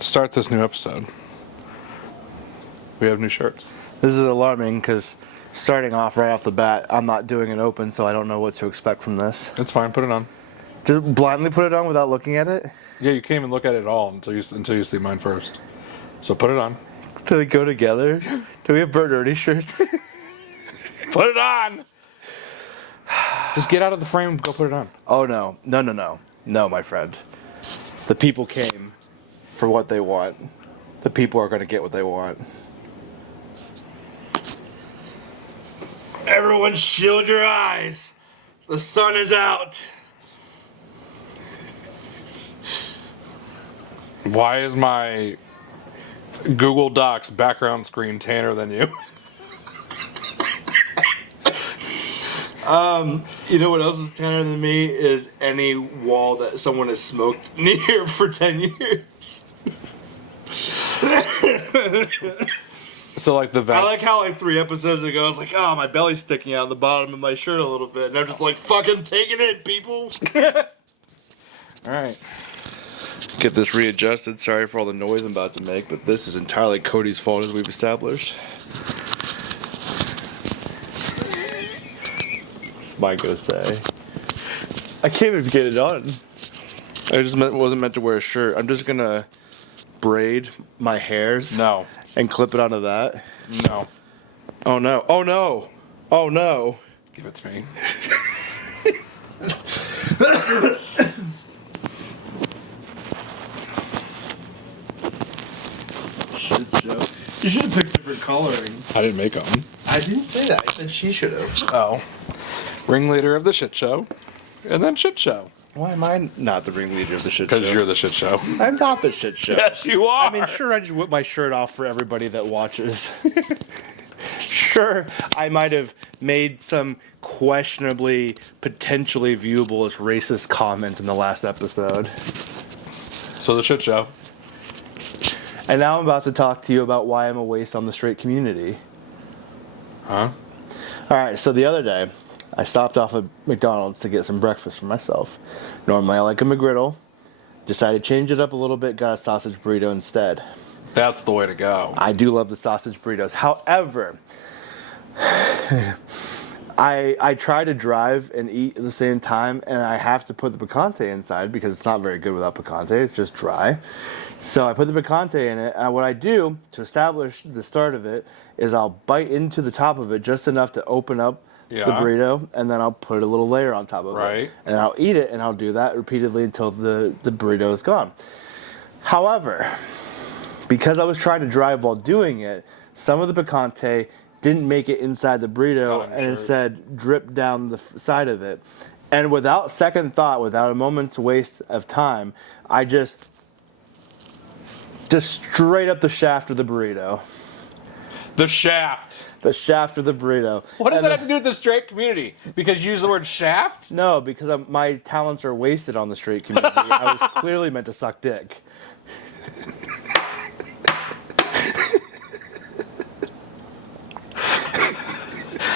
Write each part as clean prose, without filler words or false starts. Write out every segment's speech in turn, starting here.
start this new episode. We have new shirts. This is alarming because starting off right off the bat, I'm not doing an open, so I don't know what to expect from this. It's fine. Put it on. Just blindly put it on without looking at it? Yeah, you can't even look at it at all until you see mine first. So put it on. Do they go together? Do we have Bird Ernie shirts? Put it on! Just get out of the frame and go put it on. Oh, no. No, my friend. The people came for what they want. The people are going to get what they want. Everyone shield your eyes. The sun is out. Why is my Google Docs background screen tanner than you? You know what else is tanner than me is any wall that someone has smoked near for 10 years. So like the I like how 3 episodes ago I was like, oh, my belly's sticking out the bottom of my shirt a little bit. And I'm just like, fucking take it in, people. Alright. Get this readjusted. Sorry for all the noise I'm about to make, but this is entirely Cody's fault, as we've established. What's Mike gonna say? I can't even get it on. I just wasn't meant to wear a shirt. I'm just gonna braid my hairs. No. And clip it onto that. No. Oh no. Oh no. Oh no. Give it to me. Shit show. You should have picked different coloring. I didn't make them. I didn't say that. I said she should have. Oh. Ringleader of the shit show. And then shit show. Why am I not the ringleader of the shit show? Because you're the shit show. I'm not the shit show. Yes, you are. I mean, sure, I just whip my shirt off for everybody that watches. Sure, I might have made some questionably, potentially viewable as racist comments in the last episode. So the shit show. And now I'm about to talk to you about why I'm a waste on the straight community. Huh? All right, so the other day, I stopped off at McDonald's to get some breakfast for myself. Normally I like a McGriddle. Decided to change it up a little bit, got a sausage burrito instead. That's the way to go. I do love the sausage burritos. However, I try to drive and eat at the same time, and I have to put the picante inside because it's not very good without picante. It's just dry. So I put the picante in it, and what I do to establish the start of it is I'll bite into the top of it just enough to open up the burrito, and then I'll put a little layer on top of it. And I'll eat it, and I'll do that repeatedly until the burrito is gone. However, because I was trying to drive while doing it, some of the picante didn't make it inside the burrito and instead dripped down the side of it. And without second thought, without a moment's waste of time, I just straight up the shaft of the burrito. The shaft. The shaft of the burrito. What does that have to do with the straight community? Because you use the word shaft? No, because my talents are wasted on the straight community. I was clearly meant to suck dick.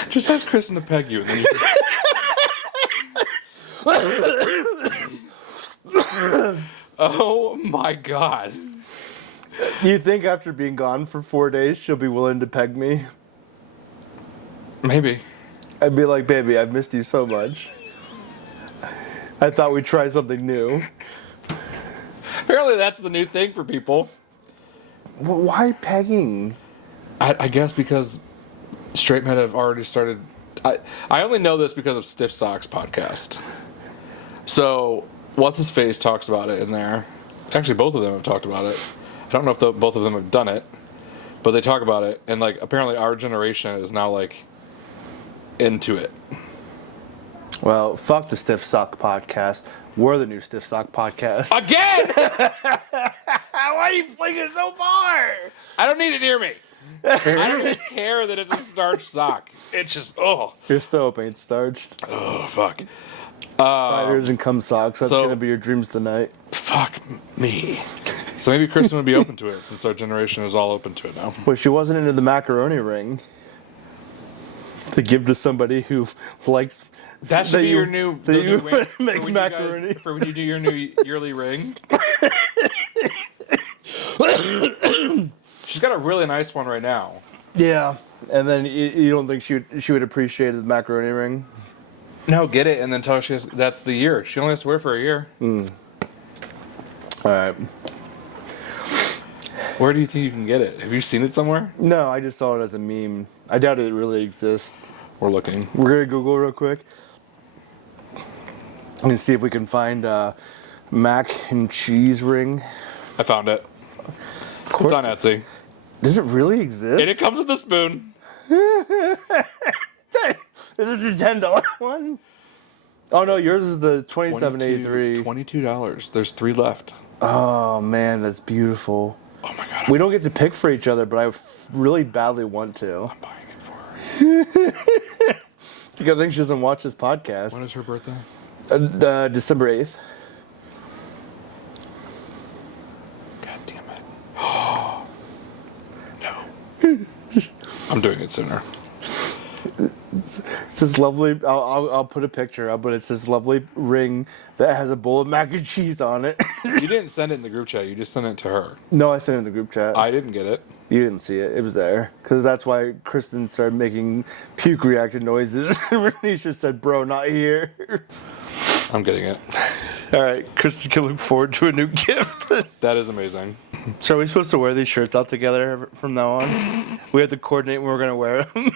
Just ask Kristen to peg you. And then you Oh my god. You think after being gone for 4 days, she'll be willing to peg me? Maybe. I'd be like, baby, I've missed you so much. I thought we'd try something new. Apparently that's the new thing for people. Well, why pegging? I guess because straight men have already started... I only know this because of Stiff Socks podcast. So, What's-His-Face talks about it in there. Actually, both of them have talked about it. I don't know if both of them have done it, but they talk about it, and like apparently our generation is now like into it. Well, fuck the Stiff Sock podcast. We're the new Stiff Sock podcast. Again! Why are you flinging so far? I don't need it near me. I don't even care that it's a starched sock. It's just, oh. You're still hoping it's starched. Oh, fuck. Spiders and cum socks. That's going to be your dreams tonight. Fuck me. So maybe Kristen would be open to it, since our generation is all open to it now. Well, she wasn't into the macaroni ring to give to somebody who likes. That should be your new ring make macaroni for when you do your new yearly ring. She's got a really nice one right now. Yeah, and then you don't think she would appreciate the macaroni ring? No, get it, and then tell her that's the year. She only has to wear it for a year. All right. Where do you think you can get it? Have you seen it somewhere? No, I just saw it as a meme. I doubt it really exists. We're looking. We're gonna Google real quick and see if we can find a mac and cheese ring. I found it. It's on Etsy. Does it really exist? And it comes with a spoon. Is it the $10 one? Oh no, yours is the $27.83. $22. There's 3 left. Oh man, that's beautiful. Oh my god. We don't get to pick for each other, but I really badly want to. I'm buying it for her. It's a good thing she doesn't watch this podcast. When is her birthday? December 8th. God damn it. No. I'm doing it sooner. It's this lovely. I'll put a picture up, but it's this lovely ring that has a bowl of mac and cheese on it. You didn't send it in the group chat. You just sent it to her. No, I sent it in the group chat. I didn't get it. You didn't see it. It was there. Because that's why Kristen started making puke reaction noises. Renisha said, bro, not here. I'm getting it. All right. Kristen can look forward to a new gift. That is amazing. So are we supposed to wear these shirts out together from now on? We have to coordinate when we're going to wear them.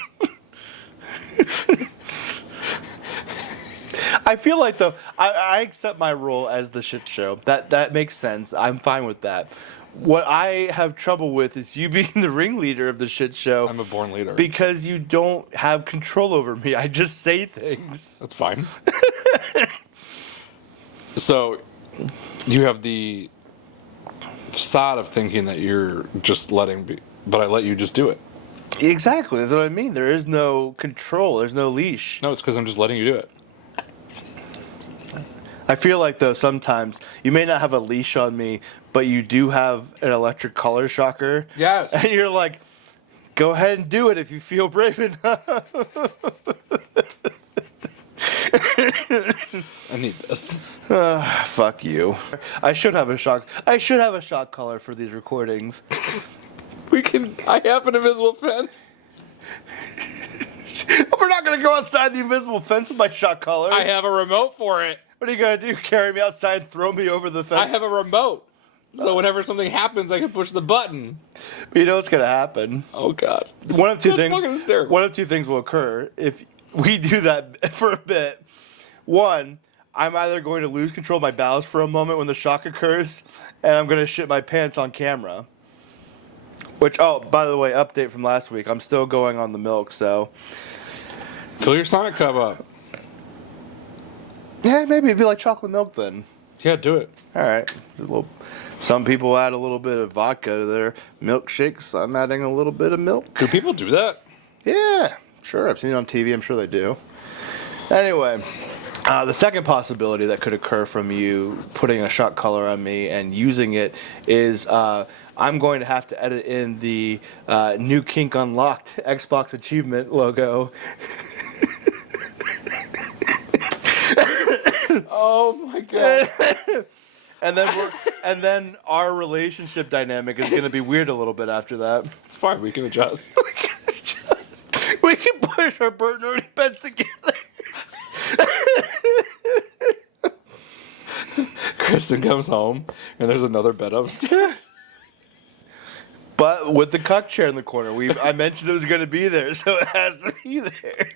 I feel like, though, I accept my role as the shit show. That makes sense. I'm fine with that. What I have trouble with is you being the ringleader of the shit show. I'm a born leader. Because you don't have control over me. I just say things. That's fine. So, you have the facade of thinking that you're just letting be, but I let you just do it. Exactly. That's what I mean. There is no control. There's no leash. No, it's because I'm just letting you do it. I feel like, though, sometimes you may not have a leash on me, but you do have an electric color shocker. Yes. And you're like, go ahead and do it if you feel brave enough. I need this. Fuck you. I should have a shock collar for these recordings. I have an invisible fence. We're not going to go outside the invisible fence with my shock collar. I have a remote for it. What are you going to do? Carry me outside and throw me over the fence? I have a remote. So whenever something happens, I can push the button. But you know what's going to happen? Oh, God. One of two That's fucking hysterical. One of two things will occur if we do that for a bit. One, I'm either going to lose control of my bowels for a moment when the shock occurs, and I'm going to shit my pants on camera. Which, oh, by the way, update from last week. I'm still going on the milk, so. Fill your Sonic cup up. Yeah, maybe it'd be like chocolate milk then. Yeah, do it. All right. Well, some people add a little bit of vodka to their milkshakes. I'm adding a little bit of milk. Do people do that? Yeah, sure. I've seen it on TV. I'm sure they do. Anyway, the second possibility that could occur from you putting a shock collar on me and using it is I'm going to have to edit in the New Kink Unlocked Xbox achievement logo. Oh my God. and then our relationship dynamic is going to be weird a little bit after that. It's fine. We can adjust. We can push our Bert beds together. Kristen comes home and there's another bed upstairs. But with the cuck chair in the corner, I mentioned it was going to be there, so it has to be there.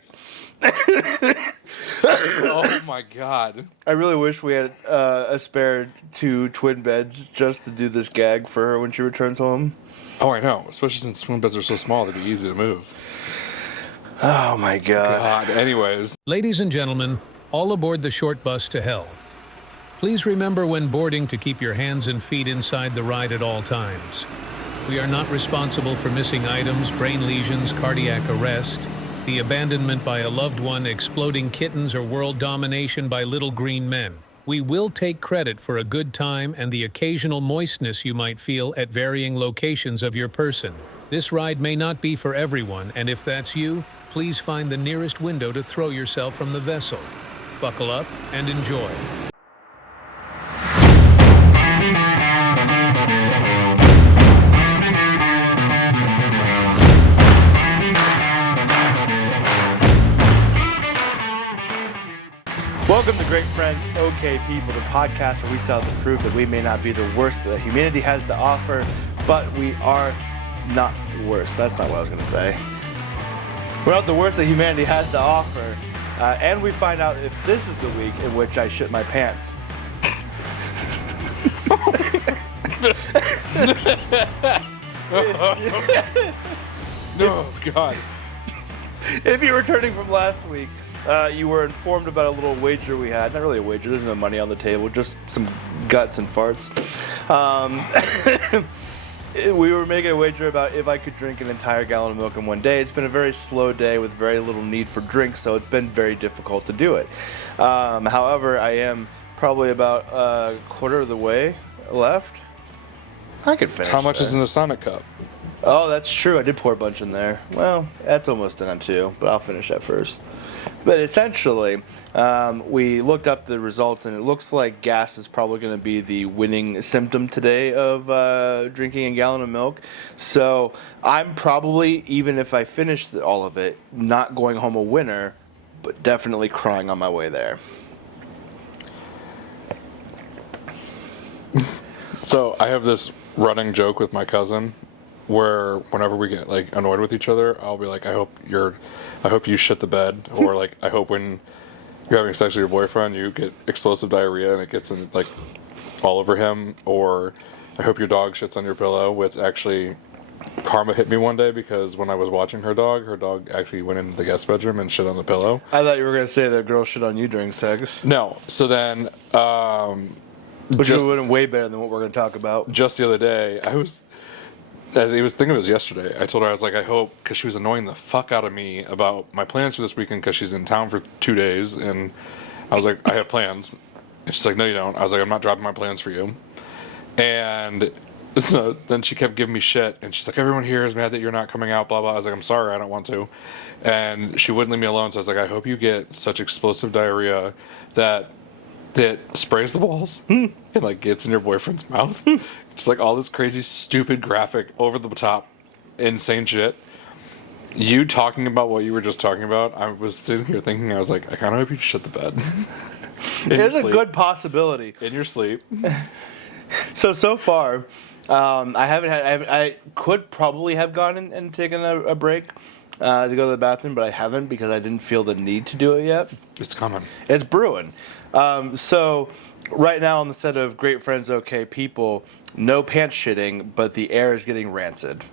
Oh my God. I really wish we had a spare 2 twin beds just to do this gag for her when she returns home. Oh, I know. Especially since twin beds are so small, they'd be easy to move. Oh my God. Anyways. Ladies and gentlemen, all aboard the short bus to hell. Please remember when boarding to keep your hands and feet inside the ride at all times. We are not responsible for missing items, brain lesions, cardiac arrest, the abandonment by a loved one, exploding kittens, or world domination by little green men. We will take credit for a good time and the occasional moistness you might feel at varying locations of your person. This ride may not be for everyone, and if that's you, please find the nearest window to throw yourself from the vessel. Buckle up and enjoy. Welcome to Great Friends, Okay People, the podcast where we sell the proof that we may not be the worst that humanity has to offer, but we are not the worst. That's not what I was going to say. We're not the worst that humanity has to offer. And we find out if this is the week in which I shit my pants. No, God. If you're returning from last week, you were informed about a little wager we had. Not really a wager, there's no money on the table, just some guts and farts. We were making a wager about if I could drink an entire gallon of milk in one day. It's been a very slow day with very little need for drinks, so it's been very difficult to do it. However, I am probably about a quarter of the way left. I could finish. How much that. is in the Sonic Cup? Oh, that's true. I did pour a bunch in there. Well, that's almost done too, but I'll finish that first. But essentially, we looked up the results, and it looks like gas is probably going to be the winning symptom today of drinking a gallon of milk. So I'm probably, even if I finish all of it, not going home a winner, but definitely crying on my way there. So I have this running joke with my cousin where whenever we get like annoyed with each other, I'll be like, I hope you shit the bed, or like, I hope when you're having sex with your boyfriend you get explosive diarrhea and it gets in like all over him, or I hope your dog shits on your pillow. Which actually karma hit me one day, because when I was watching her dog actually went into the guest bedroom and shit on the pillow. I thought you were going to say that girl shit on you during sex. No. So then which would have been way better than what we're going to talk about. Just the other day, I think it was yesterday. I told her, I was like, I hope, because she was annoying the fuck out of me about my plans for this weekend, because she's in town for 2 days, and I was like, I have plans. And she's like, no, you don't. I was like, I'm not dropping my plans for you. And so then she kept giving me shit, and she's like, everyone here is mad that you're not coming out, blah, blah. I was like, I'm sorry, I don't want to. And she wouldn't leave me alone, so I was like, I hope you get such explosive diarrhea that sprays the balls and like gets in your boyfriend's mouth. Just like all this crazy, stupid, graphic, over the top, insane shit. You talking about what you were just talking about, I was sitting here thinking, I was like, I kind of hope you shit the bed. There's a good possibility. In your sleep. So far, I could probably have gone and taken a break to go to the bathroom, but I haven't, because I didn't feel the need to do it yet. It's coming. It's brewing. So right now on the set of Great Friends, Okay People, no pants shitting, but the air is getting rancid.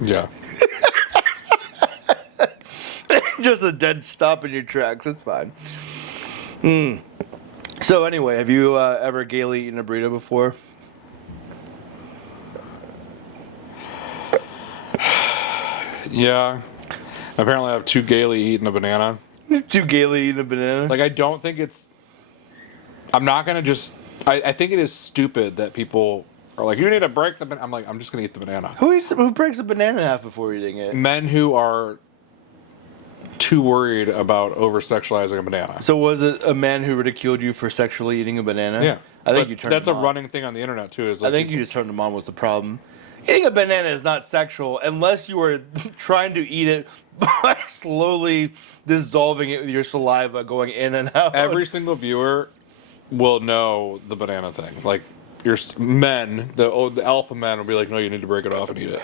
Yeah. Just a dead stop in your tracks. It's fine. So anyway, have you ever gaily eaten a burrito before? Yeah. Apparently I have too gaily eaten a banana. Too gaily eating a banana? Like, I don't think I'm not going to just... I think it is stupid that people are like, you need to break the banana. I'm like, I'm just going to eat the banana. Who breaks a banana in half before eating it? Men who are too worried about over-sexualizing a banana. So was it a man who ridiculed you for sexually eating a banana? Yeah. I think But you turned that's him a on. running thing on the internet, too. Is like I think you just turned him on was the problem. Eating a banana is not sexual unless you are trying to eat it by slowly dissolving it with your saliva going in and out. Every single viewer will know the banana thing. Like, your men, the alpha men will be like, no, you need to break it off and eat it.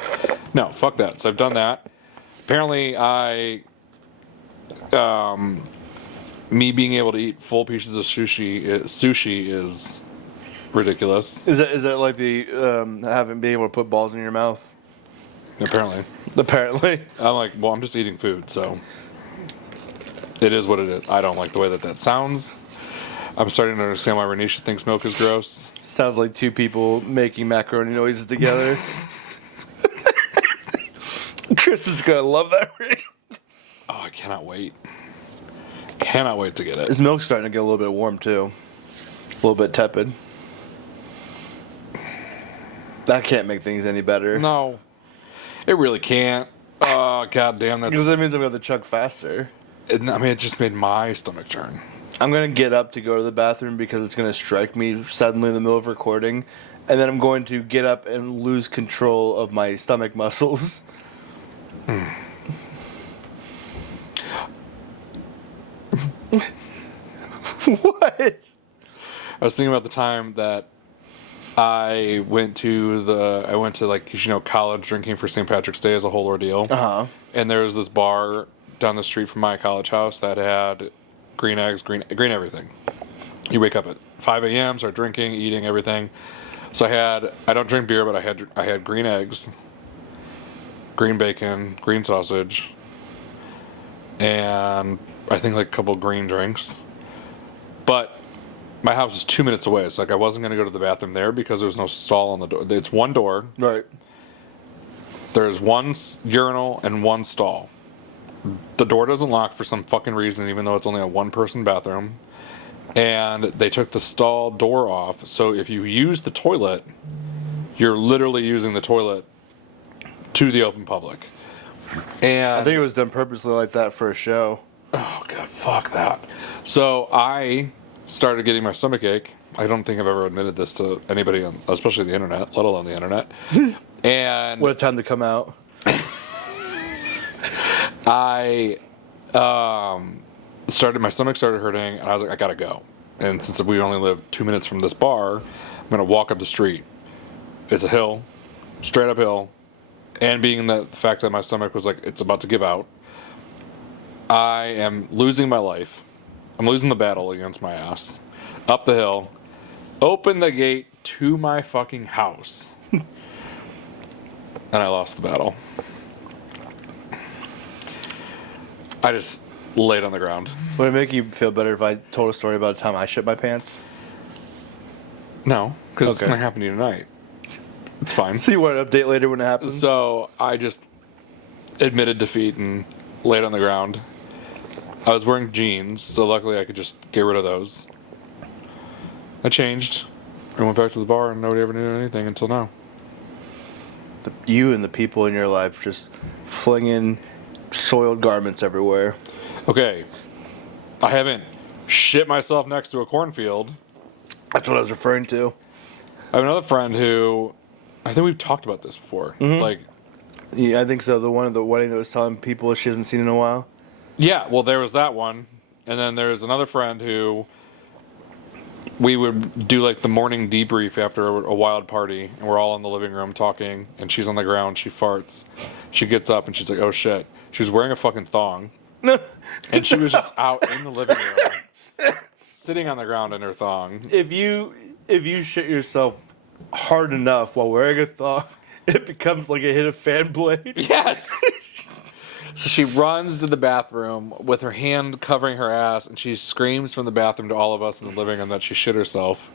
No, fuck that. So I've done that. Apparently, me being able to eat full pieces of sushi is ridiculous. Is that like the having being able to put balls in your mouth? Apparently. I'm like, well, I'm just eating food, so it is what it is. I don't like the way that sounds. I'm starting to understand why Renisha thinks milk is gross. Sounds like two people making macaroni noises together. Kristen's gonna love that ring. Oh, I cannot wait. Cannot wait to get it. This milk's starting to get a little bit warm too. A little bit tepid. That can't make things any better. No. It really can't. Oh, goddamn, that's... Because that means I'm going to chug faster. It just made my stomach turn. I'm going to get up to go to the bathroom because it's going to strike me suddenly in the middle of recording. And then I'm going to get up and lose control of my stomach muscles. What? I was thinking about the time that I went to like, college drinking for St. Patrick's Day as a whole ordeal. Uh-huh. And there was this bar down the street from my college house that had green eggs, green everything. You wake up at 5 a.m., start drinking, eating everything. So I don't drink beer, but I had green eggs, green bacon, green sausage, and I think like a couple green drinks. But my house is 2 minutes away, so like I wasn't going to go to the bathroom there because there was no stall on the door. It's one door. Right. There's one urinal and one stall. The door doesn't lock for some fucking reason, even though it's only a one-person bathroom. And they took the stall door off, so if you use the toilet, you're literally using the toilet to the open public. And I think it was done purposely like that for a show. Oh, God, fuck that. So I started getting my stomach ache. I don't think I've ever admitted this to anybody, especially the internet, let alone the internet. And What a time to come out. I my stomach started hurting, and I was like, I gotta go. And since we only live 2 minutes from this bar, I'm gonna walk up the street. It's a hill, straight up hill, and being the fact that my stomach was like, it's about to give out, I am losing my life. I'm losing the battle against my ass. Up the hill, open the gate to my fucking house, and I lost the battle. I just laid on the ground. Would it make you feel better if I told a story about a time I shit my pants? No, because it's Okay. going to happen to you tonight. It's fine. So you want an update later when it happens? So I just admitted defeat and laid on the ground. I was wearing jeans, so luckily I could just get rid of those. I changed and went back to the bar, and nobody ever knew anything until now. You and the people in your life just flinging soiled garments everywhere. Okay, I haven't shit myself next to a cornfield. That's what I was referring to. I have another friend who, I think we've talked about this before. Like, Yeah, I think so. The one at the wedding that was telling people she hasn't seen in a while. yeah, well, there was that one. And then there's another friend who we would do like the morning debrief after a wild party, and we're all in the living room talking, and she's on the ground, she farts. She gets up and she's like, oh shit. She's wearing a fucking thong. And she was just out in the living room, sitting on the ground in her thong. If you shit yourself hard enough while wearing a thong, it becomes like a hit of fan blade. Yes! So she runs to the bathroom with her hand covering her ass, and she screams from the bathroom to all of us in the living room that she shit herself.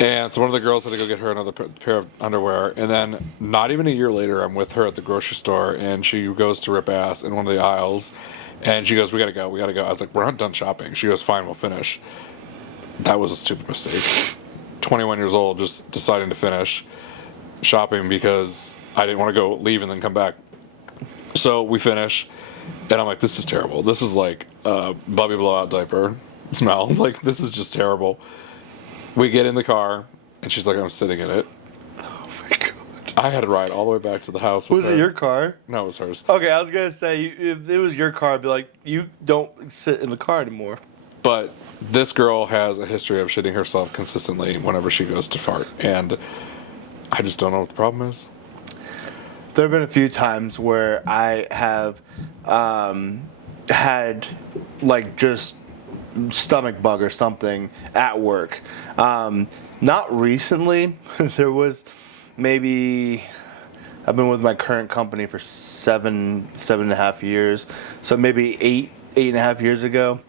And so one of the girls had to go get her another pair of underwear. And then not even a year later, I'm with her at the grocery store, and she goes to rip ass in one of the aisles. And she goes, we gotta go. I was like, we're not done shopping. She goes, fine, we'll finish. That was a stupid mistake. 21 years old, just deciding to finish shopping because I didn't want to go leave and then come back. So we finish, and I'm like, this is terrible. This is like a Bubby Blowout diaper smell. Like, this is just terrible. We get in the car, and she's like, I'm sitting in it. Oh my god. I had to ride all the way back to the house with Was her. it your car? No, it was hers. Okay, I was gonna say if it was your car, I'd be like, you don't sit in the car anymore. But this girl has a history of shitting herself consistently whenever she goes to fart, and I just don't know what the problem is. There have been a few times where I have had like just stomach bug or something at work. Not recently. There was maybe, I've been with my current company for seven and a half years. So maybe eight and a half years ago,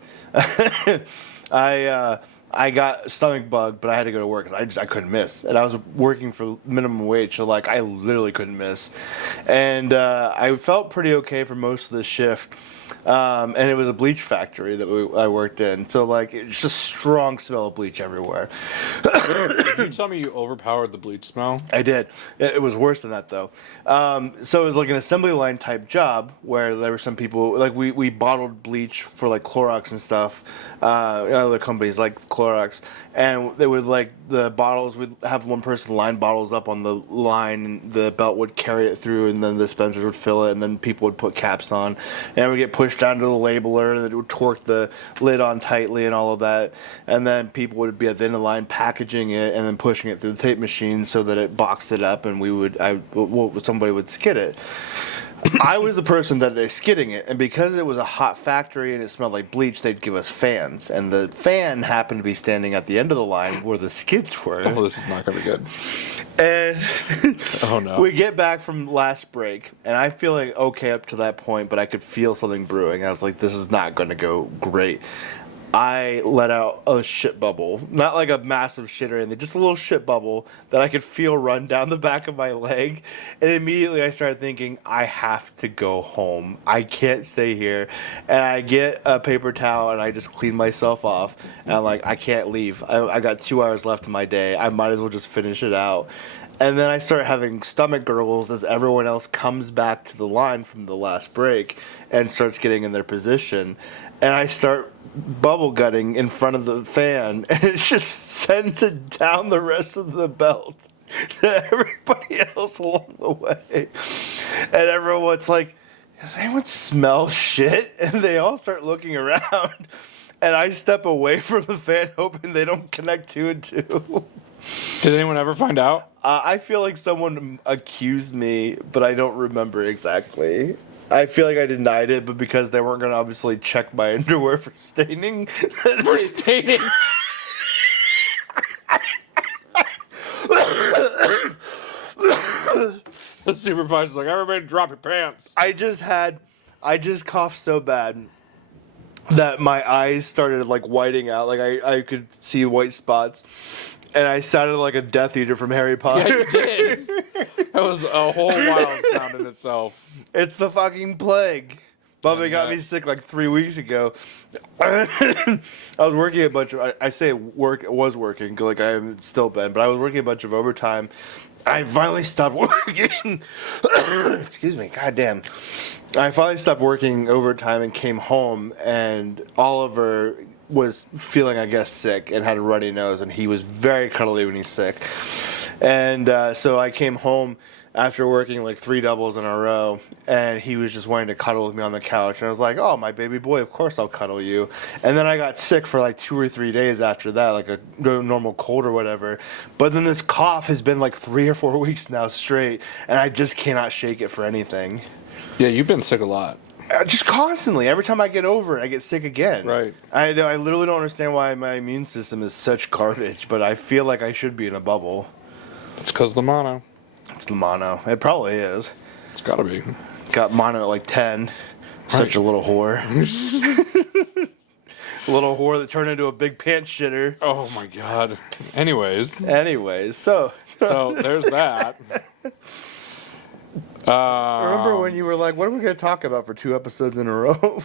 I got stomach bug, but I had to go to work because I couldn't miss, and I was working for minimum wage, so like I literally couldn't miss, and I felt pretty okay for most of the shift, and it was a bleach factory that I worked in, so like it's just strong smell of bleach everywhere. Did you tell me you overpowered the bleach smell? I did. It was worse than that though. So it was like an assembly line type job where there were some people like we bottled bleach for like Clorox and stuff, other companies like Clorox, and they would like the bottles would have one person line bottles up on the line, and the belt would carry it through, and then the dispensers would fill it, and then people would put caps on, and it would get push down to the labeler, and it would torque the lid on tightly and all of that. And then people would be at the end of the line packaging it and then pushing it through the tape machine so that it boxed it up, and somebody would skid it. I was the person that they skidding it, and because it was a hot factory and it smelled like bleach, they'd give us fans, and the fan happened to be standing at the end of the line where the skids were. Oh, this is not gonna be good. And Oh no. we get back from last break, and I feel like okay up to that point, but I could feel something brewing. I was like, this is not going to go great. I let out a shit bubble. Not like a massive shit or anything, just a little shit bubble that I could feel run down the back of my leg. And immediately I started thinking, I have to go home. I can't stay here. And I get a paper towel and I just clean myself off. And I'm like, I can't leave. I got 2 hours left of my day. I might as well just finish it out. And then I start having stomach gurgles as everyone else comes back to the line from the last break and starts getting in their position. And I start bubble gutting in front of the fan, and it just sends it down the rest of the belt to everybody else along the way. And everyone's like, does anyone smell shit? And they all start looking around. And I step away from the fan, hoping they don't connect two and two. Did anyone ever find out? I feel like someone accused me, but I don't remember exactly. I feel like I denied it, but because they weren't going to obviously check my underwear for staining. For staining? The supervisor's like, everybody drop your pants. I just coughed so bad that my eyes started like whiting out. Like I could see white spots. And I sounded like a Death Eater from Harry Potter. Yeah, you did. That was a whole wild sound in itself. It's the fucking plague. Bubba got me sick like 3 weeks ago. I was working a bunch of... I say work was working, like I am still been, but I was working a bunch of overtime. I finally stopped working. Excuse me, goddamn. I finally stopped working overtime and came home, and Oliver was feeling, I guess, sick and had a runny nose, and he was very cuddly when he's sick. And so I came home after working like 3 doubles in a row, and he was just wanting to cuddle with me on the couch. And I was like, oh, my baby boy, of course I'll cuddle you. And then I got sick for like 2 or 3 days after that, like a normal cold or whatever. But then this cough has been like 3 or 4 weeks now straight, and I just cannot shake it for anything. Yeah, you've been sick a lot. Just constantly. Every time I get over it, I get sick again. Right. I literally don't understand why my immune system is such garbage, but I feel like I should be in a bubble. It's because of the mono. It's the mono. It probably is. It's gotta be. Got mono at like 10. Such a little whore. A little whore that turned into a big pants shitter. Oh my god. Anyways, so there's that. remember when you were like, what are we going to talk about for 2 episodes in a row?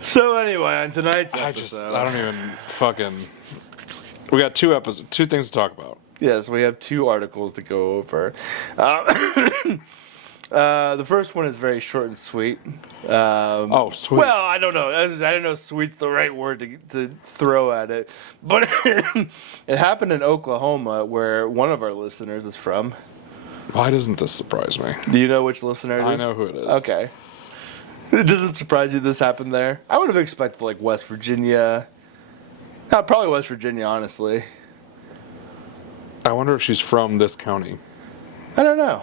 So anyway, on tonight's episode... I don't even fucking... We got 2 things to talk about. Yes, we have 2 articles to go over. The first one is very short and sweet. Oh, sweet. Well, I don't know. I don't know if sweet's the right word to throw at it. But it happened in Oklahoma, where one of our listeners is from. Why doesn't this surprise me? Do you know which listener it is? I know who it is. Okay. It doesn't surprise you this happened there? I would have expected, like, West Virginia. Probably West Virginia, honestly. I wonder if she's from this county. I don't know.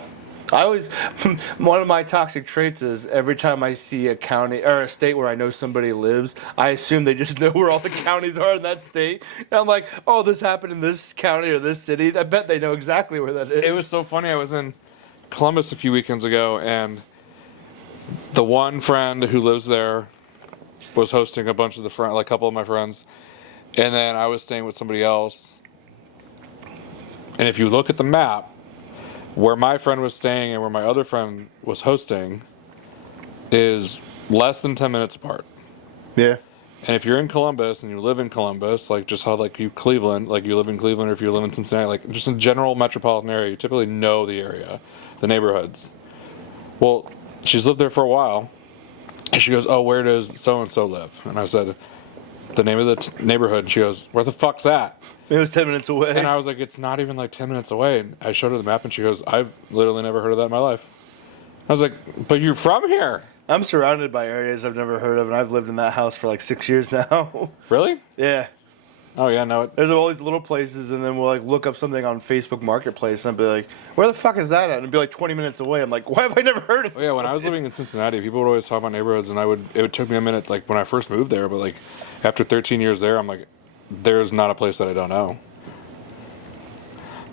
One of my toxic traits is every time I see a county or a state where I know somebody lives, I assume they just know where all the counties are in that state. And I'm like, oh, this happened in this county or this city. I bet they know exactly where that is. It was so funny. I was in Columbus a few weekends ago, and the one friend who lives there was hosting a bunch of a couple of my friends, and then I was staying with somebody else. And if you look at the map, where my friend was staying and where my other friend was hosting is less than 10 minutes apart. Yeah. And if you're in Columbus and you live in Columbus, like just how like you Cleveland, like you live in Cleveland, or if you live in Cincinnati, like just in general metropolitan area, you typically know the area, the neighborhoods. Well, she's lived there for a while, and she goes, "Oh, where does so and so live?" And I said, the name of the neighborhood. And she goes, "Where the fuck's that?" It was 10 minutes away. And I was like, "It's not even like 10 minutes away." And I showed her the map, and she goes, "I've literally never heard of that in my life." I was like, "But you're from here." I'm surrounded by areas I've never heard of, and I've lived in that house for like 6 years now. Really? Yeah. Oh yeah, no. There's all these little places, and then we'll like look up something on Facebook Marketplace, and I'll be like, "Where the fuck is that at?" And it'd be like 20 minutes away. I'm like, "Why have I never heard of it?" Oh, yeah, when I was living in Cincinnati, people would always talk about neighborhoods, and it took me a minute, like when I first moved there, but like after 13 years there, I'm like, there's not a place that I don't know.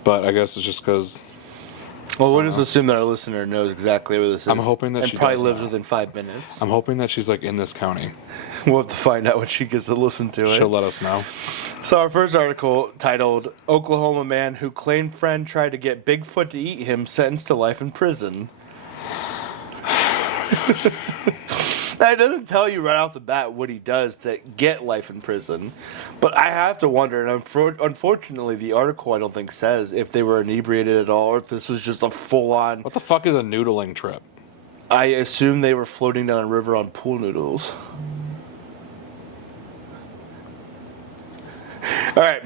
But I guess it's just because. Well, we'll just assume that our listener knows exactly where this is. I'm hoping that and she probably does lives now. within 5 minutes. I'm hoping that she's like in this county. We'll have to find out when she gets to listen to it. She'll let us know. So our first article, titled "Oklahoma Man Who Claimed Friend Tried to Get Bigfoot to Eat Him Sentenced to Life in Prison." Now, it doesn't tell you right off the bat what he does to get life in prison. But I have to wonder, and unfortunately the article I don't think says if they were inebriated at all or if this was just a full-on... What the fuck is a noodling trip? I assume they were floating down a river on pool noodles. All right.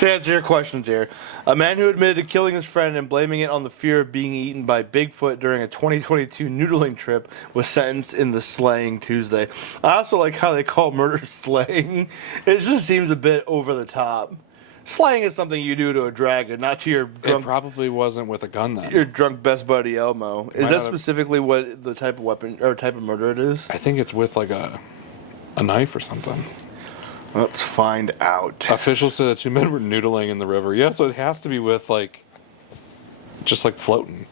To answer your questions here, a man who admitted to killing his friend and blaming it on the fear of being eaten by Bigfoot during a 2022 noodling trip was sentenced in the slaying Tuesday. I also like how they call murder slaying. It just seems a bit over the top. Slaying is something you do to a dragon, not to your drunk, It probably wasn't with a gun then. your drunk best buddy Elmo. Is Might that not have- specifically what the type of weapon or type of murder it is? I think it's with like a knife or something. Let's find out. Officials say the two men were noodling in the river. Yeah, so it has to be with like, just like floating.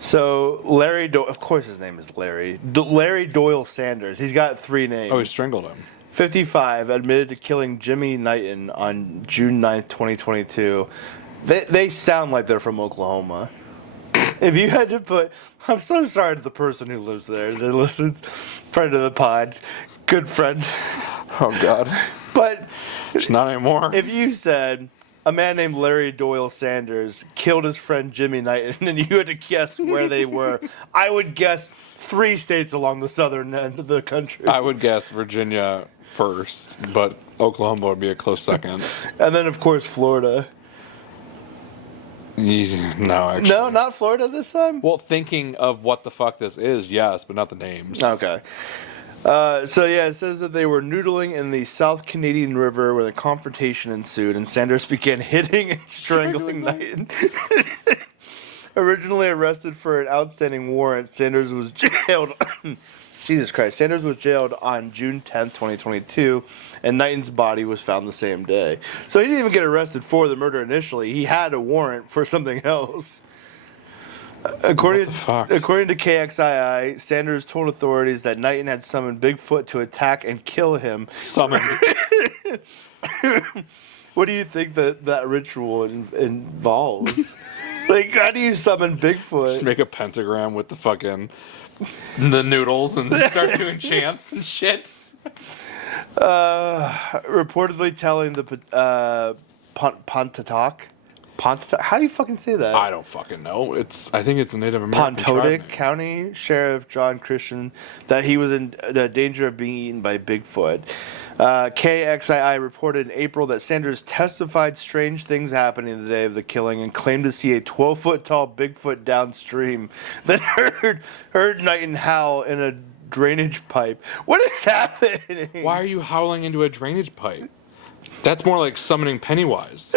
So Larry, of course his name is Larry. Larry Doyle Sanders. He's got 3 names. Oh, he strangled him. 55, admitted to killing Jimmy Knighton on June 9th, 2022. They sound like they're from Oklahoma. If you had to put... I'm so sorry to the person who lives there that listens. Friend of the pod. Good friend. Oh, God. But... It's not anymore. If you said... A man named Larry Doyle Sanders killed his friend Jimmy Knighton, and you had to guess where they were, I would guess 3 states along the southern end of the country. I would guess Virginia first, but Oklahoma would be a close second. And then, of course, Florida. No, actually. No, not Florida this time? Well, thinking of what the fuck this is, yes, but not the names. Okay. So yeah, it says that they were noodling in the South Canadian River where the confrontation ensued, and Sanders began hitting and strangling Knighton. Originally arrested for an outstanding warrant, Sanders was jailed. Jesus Christ! Sanders was jailed on June 10th, 2022, and Knighton's body was found the same day. So he didn't even get arrested for the murder initially. He had a warrant for something else. According to KXII, Sanders told authorities that Knighton had summoned Bigfoot to attack and kill him. Summoned. What do you think that ritual involves? Like, how do you summon Bigfoot? Just make a pentagram with the noodles and start doing chants and shit. Reportedly telling the Pontotoc. How do you fucking say that? I don't fucking know. I think it's a Native American tribe name. Pontotoc County Sheriff John Christian that he was in danger of being eaten by Bigfoot. KXII reported in April that Sanders testified strange things happening the day of the killing and claimed to see a 12-foot tall Bigfoot downstream. Then heard Knighton howl in a drainage pipe. What is happening? Why are you howling into a drainage pipe? That's more like summoning Pennywise.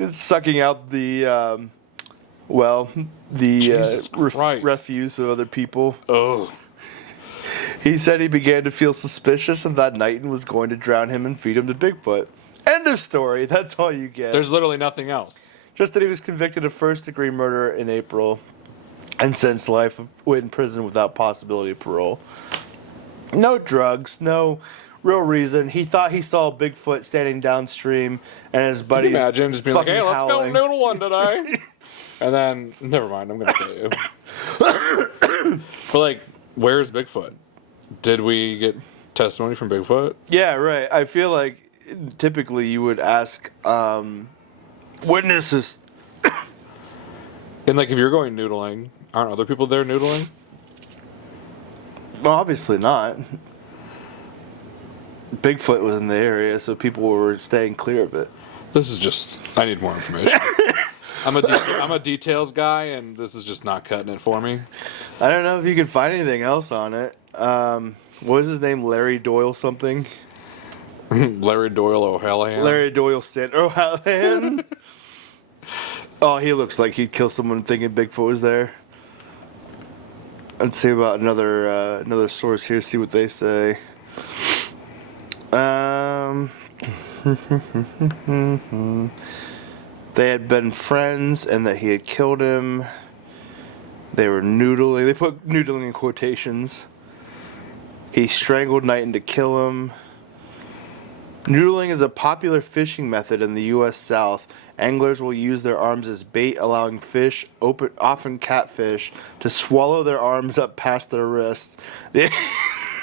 It's sucking out the Jesus Christ. refuse of other people. Oh. He said he began to feel suspicious and that Knighton was going to drown him and feed him to Bigfoot. End of story. That's all you get. There's literally nothing else. Just that he was convicted of first-degree murder in April and sentenced to life in prison without possibility of parole. No drugs, no real reason. He thought he saw Bigfoot standing downstream and his buddy. Can you imagine just being like, hey, let's howling. go noodle one today. And then, never mind, I'm going to kill you. But, like, where's Bigfoot? Did we get testimony from Bigfoot? Yeah, right. I feel like typically you would ask witnesses. And, like, if you're going noodling, aren't other people there noodling? Well, obviously not. Bigfoot was in the area, so people were staying clear of it. This is just... I need more information. I'm a details guy, and this is just not cutting it for me. I don't know if you can find anything else on it. What was his name? Larry Doyle something? Larry Doyle O'Hallahan. Larry Doyle O'Hallahan. Oh, he looks like he'd kill someone thinking Bigfoot was there. Let's see about another source here. See what they say. They had been friends, and that he had killed him. They were noodling. They put noodling in quotations. He strangled Knighton to kill him. Noodling is a popular fishing method in the U.S. South. Anglers will use their arms as bait, allowing fish, often catfish, to swallow their arms up past their wrists. The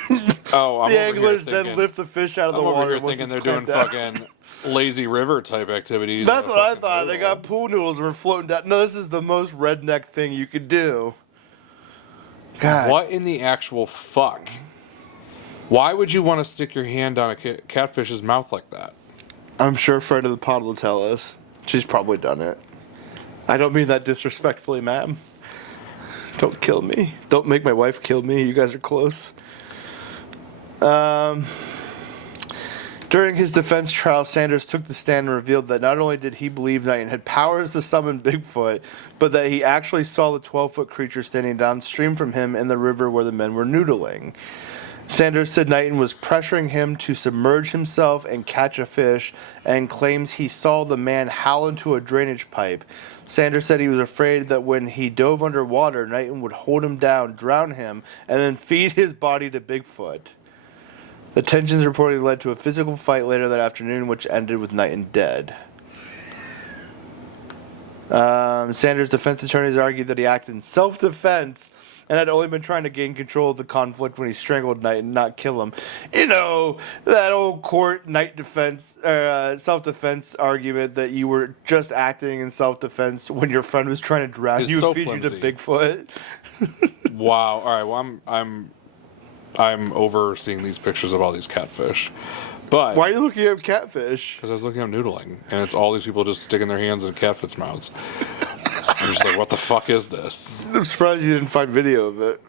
anglers then lift the fish out of the water. I'm over here thinking they're doing fucking lazy river type activities. That's what I thought. They got pool noodles were floating down. No, this is the most redneck thing you could do. God. What in the actual fuck? Why would you want to stick your hand on a catfish's mouth like that? I'm sure a friend of the pod will tell us. She's probably done it. I don't mean that disrespectfully, ma'am. Don't kill me. Don't make my wife kill me. You guys are close. During his defense trial, Sanders took the stand and revealed that not only did he believe Knighton had powers to summon Bigfoot, but that he actually saw the 12-foot creature standing downstream from him in the river where the men were noodling. Sanders said Knighton was pressuring him to submerge himself and catch a fish, and claims he saw the man howl into a drainage pipe. Sanders said he was afraid that when he dove underwater, Knighton would hold him down, drown him, and then feed his body to Bigfoot. The tensions reportedly led to a physical fight later that afternoon, which ended with Knighton dead. Sanders' defense attorneys argued that he acted in self-defense and had only been trying to gain control of the conflict when he strangled Knighton, not kill him. You know, that old court self-defense argument that you were just acting in self-defense when your friend was trying to drown you and feed you to Bigfoot. Wow. All right. Well, I'm overseeing these pictures of all these catfish. But why are you looking at catfish? Because I was looking at noodling, and it's all these people just sticking their hands in catfish mouths. I'm just like, what the fuck is this? I'm surprised you didn't find video of it.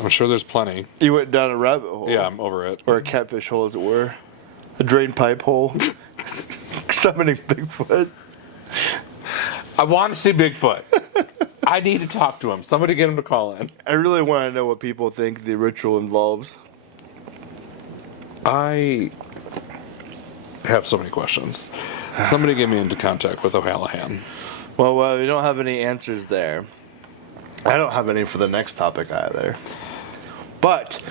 I'm sure there's plenty. You went down a rabbit hole. Yeah, I'm over it. Or a catfish hole, as it were. A drain pipe hole. Summoning Bigfoot. I want to see Bigfoot. I need to talk to him. Somebody get him to call in. I really want to know what people think the ritual involves. I have so many questions. Somebody get me into contact with O'Hallahan. Well, we don't have any answers there. I don't have any for the next topic either. But,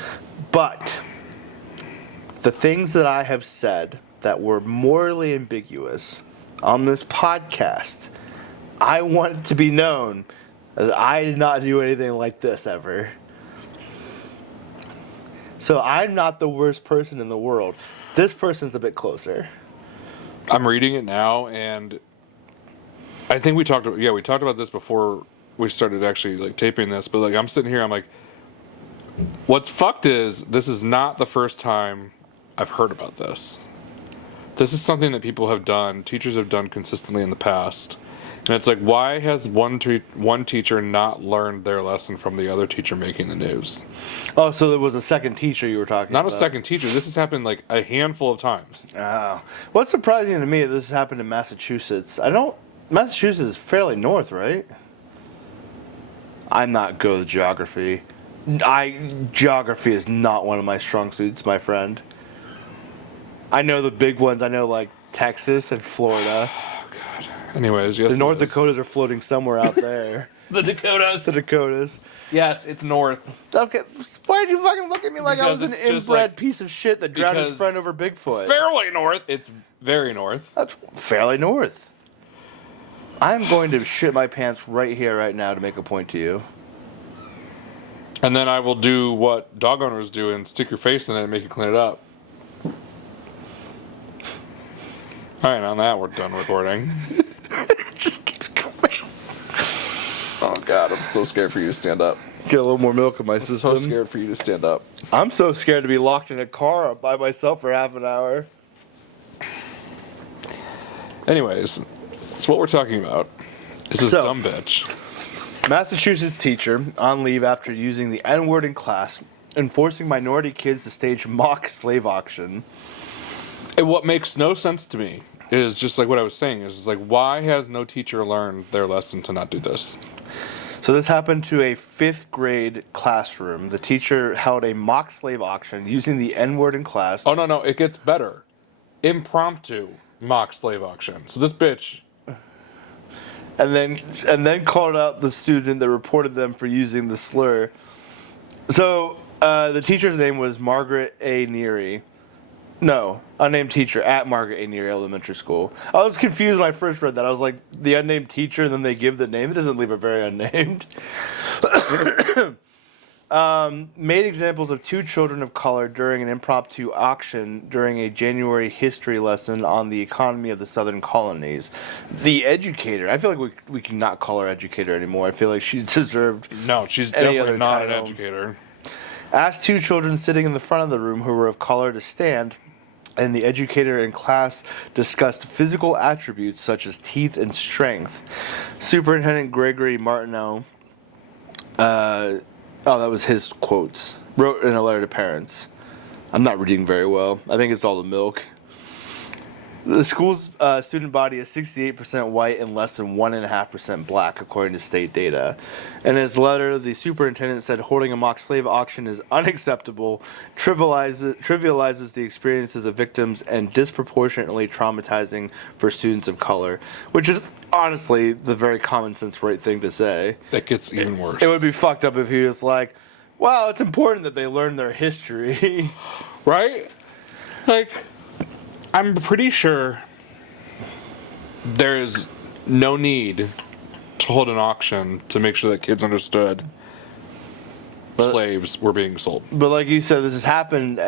the things that I have said that were morally ambiguous on this podcast, I want it to be known that I did not do anything like this ever. So I'm not the worst person in the world. This person's a bit closer. I'm reading it now, and I think we talked about this before we started actually taping this, but I'm sitting here, I'm like, what's fucked is this is not the first time I've heard about this. This is something that people have done, teachers have done consistently in the past. And it's like, why has one teacher not learned their lesson from the other teacher making the news? Oh, so there was a second teacher you were talking about. Not a second teacher. This has happened a handful of times. Oh. What's surprising to me is this has happened in Massachusetts. Massachusetts is fairly north, right? I'm not good with geography. Geography is not one of my strong suits, my friend. I know the big ones. I know Texas and Florida. Oh, God. Anyways, yes. The North Dakotas are floating somewhere out there. The Dakotas. Yes, it's north. Okay, why did you fucking look at me like I was an inbred piece of shit that drowned his friend over Bigfoot? Fairly north. It's very north. That's fairly north. I'm going to shit my pants right here, right now, to make a point to you. And then I will do what dog owners do and stick your face in it and make you clean it up. All right, on that, we're done recording. It just keeps going. Oh, God, I'm so scared for you to stand up. Get a little more milk in my I'm system. so scared for you to stand up. I'm so scared to be locked in a car by myself for half an hour. Anyways, that's what we're talking about. This is dumb bitch. Massachusetts teacher on leave after using the N-word in class and forcing minority kids to stage mock slave auction. And what makes no sense to me is just like what I was saying. Is like, why has no teacher learned their lesson to not do this? So this happened to a 5th grade classroom. The teacher held a mock slave auction using the N-word in class. Oh, no, it gets better. Impromptu mock slave auction. So this bitch... And then called out the student that reported them for using the slur. So the teacher's name was Margaret A. Neary. No, unnamed teacher at Margaret A. Neary Elementary School. I was confused when I first read that. I was like, the unnamed teacher, and then they give the name. It doesn't leave it very unnamed. Made examples of 2 children of color during an impromptu auction during a January history lesson on the economy of the southern colonies. The educator, I feel like we cannot call her educator anymore. I feel like she's deserved. No, she's any definitely other not title. an educator. Asked 2 children sitting in the front of the room who were of color to stand, and the educator in class discussed physical attributes such as teeth and strength. Superintendent Gregory Martineau, that was his quotes, wrote in a letter to parents. I'm not reading very well. I think it's all the milk. The school's student body is 68% white and less than 1.5% black, according to state data. In his letter, the superintendent said holding a mock slave auction is unacceptable, trivializes the experiences of victims, and disproportionately traumatizing for students of color, which is honestly the very common sense right thing to say. That gets even worse. It would be fucked up if he was like, well, it's important that they learn their history. Right? Like... I'm pretty sure there is no need to hold an auction to make sure that kids understood slaves were being sold. But like you said, this has happened,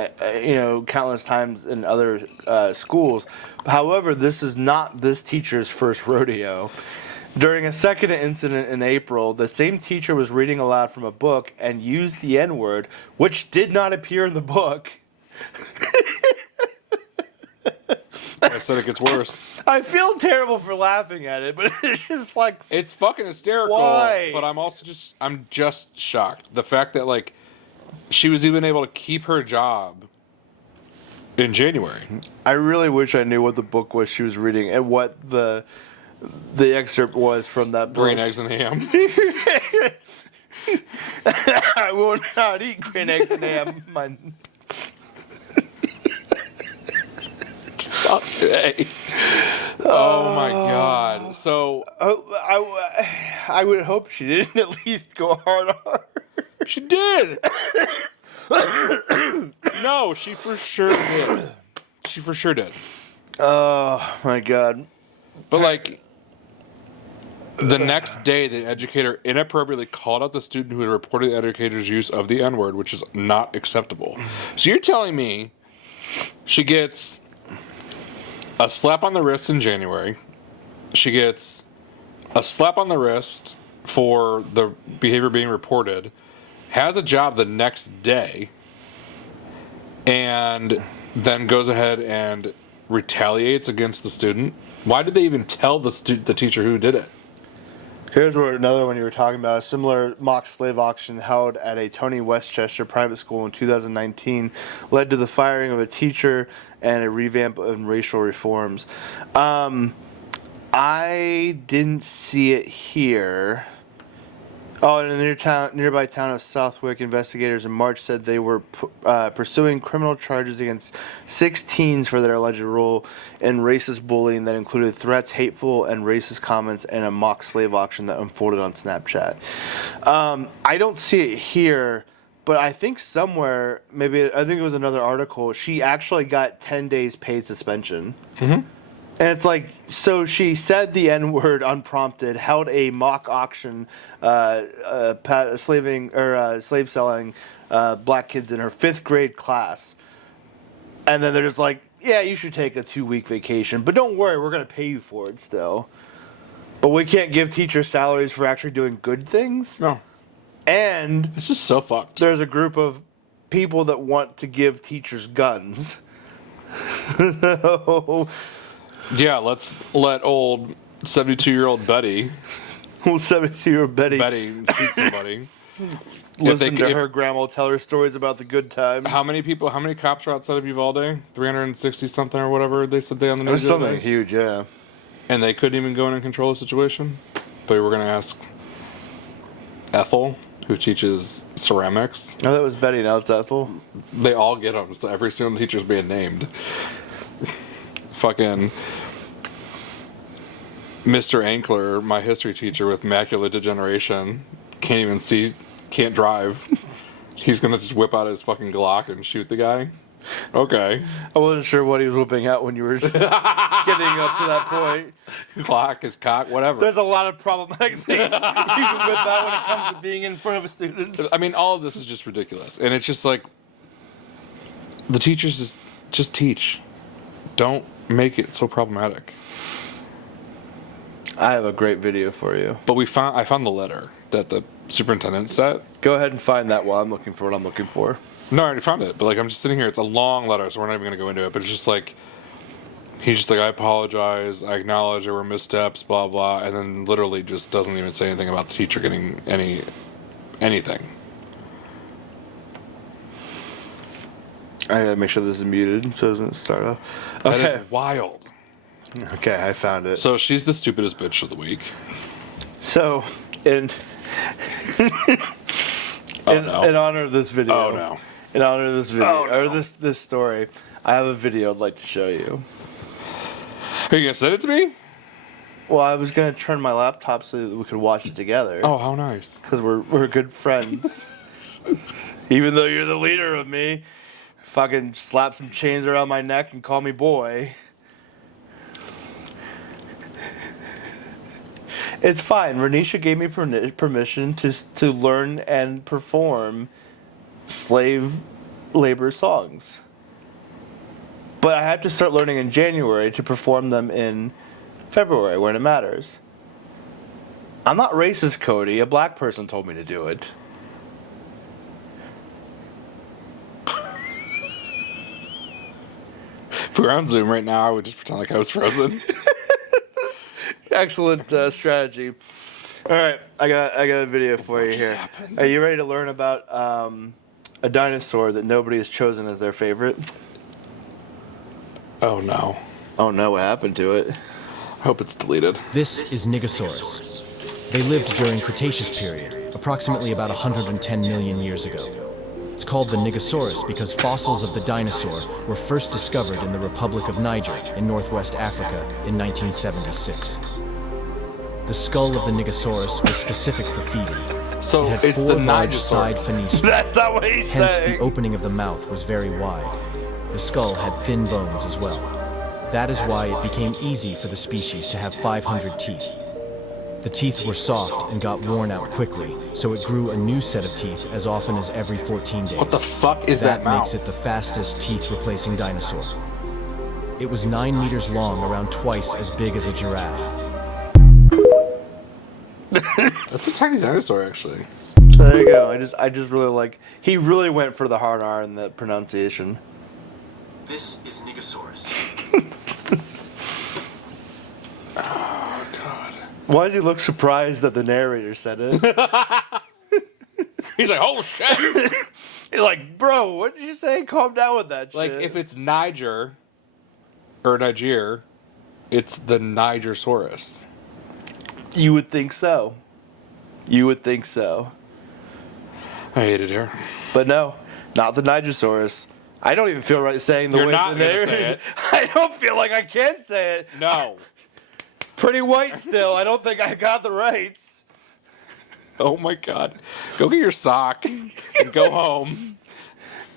countless times in other schools. However, this is not this teacher's first rodeo. During a second incident in April, the same teacher was reading aloud from a book and used the N-word, which did not appear in the book. I said it gets worse. I feel terrible for laughing at it, but it's just like... It's fucking hysterical. Why? But I'm just shocked. The fact that, like, she was even able to keep her job in January. I really wish I knew what the book was she was reading and what the excerpt was from that book. Green, eggs, and ham. I will not eat green eggs and ham. Hey. Oh my god. So I would hope she didn't at least go hard on her. she did. No, she for sure did. She for sure did. Oh my god. But like the next day, the educator inappropriately called out the student who had reported the educator's use of the N-word, which is not acceptable. So you're telling me she gets a slap on the wrist in January. She gets a slap on the wrist for the behavior being reported, has a job the next day, and then goes ahead and retaliates against the student. Why did they even tell the teacher who did it? Here's where another one you were talking about. A similar mock slave auction held at a Tony Westchester private school in 2019 led to the firing of a teacher and a revamp in racial reforms. I didn't see it here. Oh, in the nearby town of Southwick, investigators in March said they were pursuing criminal charges against 6 teens for their alleged role in racist bullying that included threats, hateful and racist comments, and a mock slave auction that unfolded on Snapchat. I don't see it here, but I think somewhere, I think it was another article, she actually got 10 days paid suspension. Mm-hmm. And it's like, so she said the N-word unprompted, held a mock auction, slave selling black kids in her 5th grade class. And then they're just like, yeah, you should take a 2-week vacation, but don't worry, we're going to pay you for it still. But we can't give teachers salaries for actually doing good things. No. And It's just so fucked. there's a group of people that want to give teachers guns. So, Yeah, let's let old 72-year-old Betty 72-year-old Betty shoot somebody. listen to her grandma tell her stories about the good times. How many cops are outside of Uvalde? 360 something or whatever they said they on the It was news. the other something day? huge, yeah. And they couldn't even go in and control the situation. But we were going to ask Ethel, who teaches ceramics. Oh, that was Betty. Now it's Ethel. They all get them, so every single teacher's being named. Fucking Mr. Ankler, my history teacher with macular degeneration, can't even see, can't drive. He's gonna just whip out his fucking Glock and shoot the guy. Okay. I wasn't sure what he was whipping out when you were getting up to that point. Glock, his cock, whatever. There's a lot of problematic things you can whip out when it comes to being in front of students. I mean, all of this is just ridiculous. And it's just like, the teachers just teach. Don't make it so problematic. I have a great video for you. But I found the letter that the superintendent sent. Go ahead and find that while I'm looking for what I'm looking for. No, I already found it. But like, I'm just sitting here. It's a long letter, so we're not even going to go into it. But it's just like, he's just like, I apologize. I acknowledge there were missteps, blah, blah. And then literally just doesn't even say anything about the teacher getting anything. I gotta make sure this is muted so it doesn't start off. That Okay. is wild. Okay, I found it. So she's the stupidest bitch of the week. So, in no. in honor of this video, Oh, no. in honor of this video, Oh, no. or this story, I have a video I'd like to show you. Are you going to send it to me? Well, I was gonna turn my laptop so that we could watch it together. Oh, how nice. Because we're good friends. Even though you're the leader of me, fucking slap some chains around my neck and call me boy. It's fine. Renisha gave me permission to learn and perform slave labor songs. But I had to start learning in January to perform them in February when it matters. I'm not racist, Cody. A black person told me to do it. If we were on Zoom right now, I would just pretend like I was frozen. Excellent strategy. All right, I got a video for you just here. happened? Are you ready to learn about a dinosaur that nobody has chosen as their favorite? Oh, no. Oh no, what happened to it? I hope it's deleted. This is Nigosaurus. They lived during Cretaceous period, approximately about 110 million years ago. It's called the Nigosaurus because fossils of the dinosaur were first discovered in the Republic of Niger in northwest Africa in 1976. The skull of the Nigosaurus was specific for feeding. So It had it's 4 the large Niger side fenestra. That's not what he's Hence, saying. the opening of the mouth was very wide. The skull had thin bones as well. That is why it became easy for the species to have 500 teeth. The teeth were soft and got worn out quickly, so it grew a new set of teeth as often as every 14 days. What the fuck is that makes mouth? it the fastest teeth-replacing dinosaur. It was 9 meters long, around twice as big as a giraffe. That's a tiny dinosaur, actually. So there you go. I just really like. He really went for the hard R in the pronunciation. This is Nigosaurus. Oh, God. Why does he look surprised that the narrator said it? He's like, oh, shit. He's like, bro, what did you say? Calm down with that Like, shit. if it's Niger, or Niger, it's the Nigersaurus. You would think so. You would think so. I hate it here. But no, not the Nigersaurus. I don't even feel right saying the You're way not the gonna say narrator. it. I don't feel like I can say it. No. Pretty white still. I don't think I got the rights. Oh, my God. Go get your sock and go home.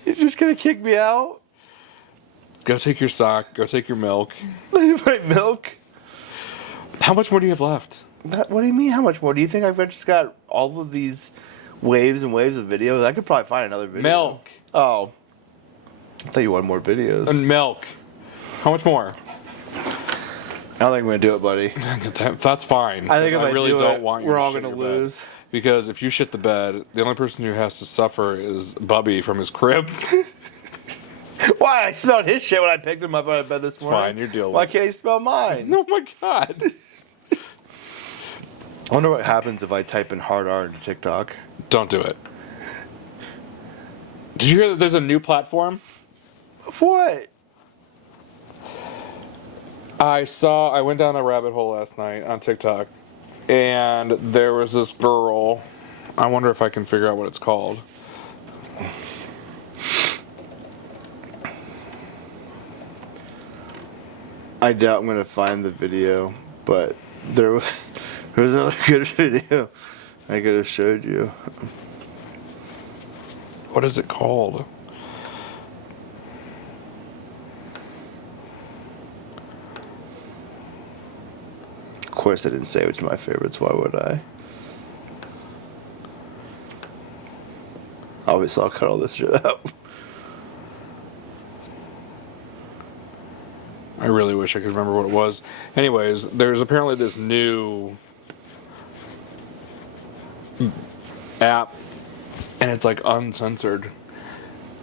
You're just gonna kick me out? Go take your sock. Go take your milk. My milk? How much more do you have left? What do you mean? How much more? Do you think I've just got all of these waves and waves of videos? I could probably find another video. Milk. Oh. I thought you wanted more videos. And milk. How much more? don't think I'm gonna do it, buddy. That's fine. I think if I I really do don't it, want you we're to all shit gonna your bed. lose. Because if you shit the bed, the only person who has to suffer is Bubby from his crib. Why? I smelled his shit when I picked him up out of bed this morning. Fine, you're dealing Why with it. can't he smell mine? Oh my god. I wonder what happens if I type in hard R into TikTok. Don't do it. Did you hear that there's a new platform? What? I went down a rabbit hole last night on TikTok, and there was this girl. I wonder if I can figure out what it's called. I doubt I'm gonna find the video, but there was another good video I could have showed you. What is it called? Of course, I didn't say which of my favorites. Why would I? Obviously, I'll cut all this shit out. I really wish I could remember what it was. Anyways, there's apparently this new app, and it's like uncensored.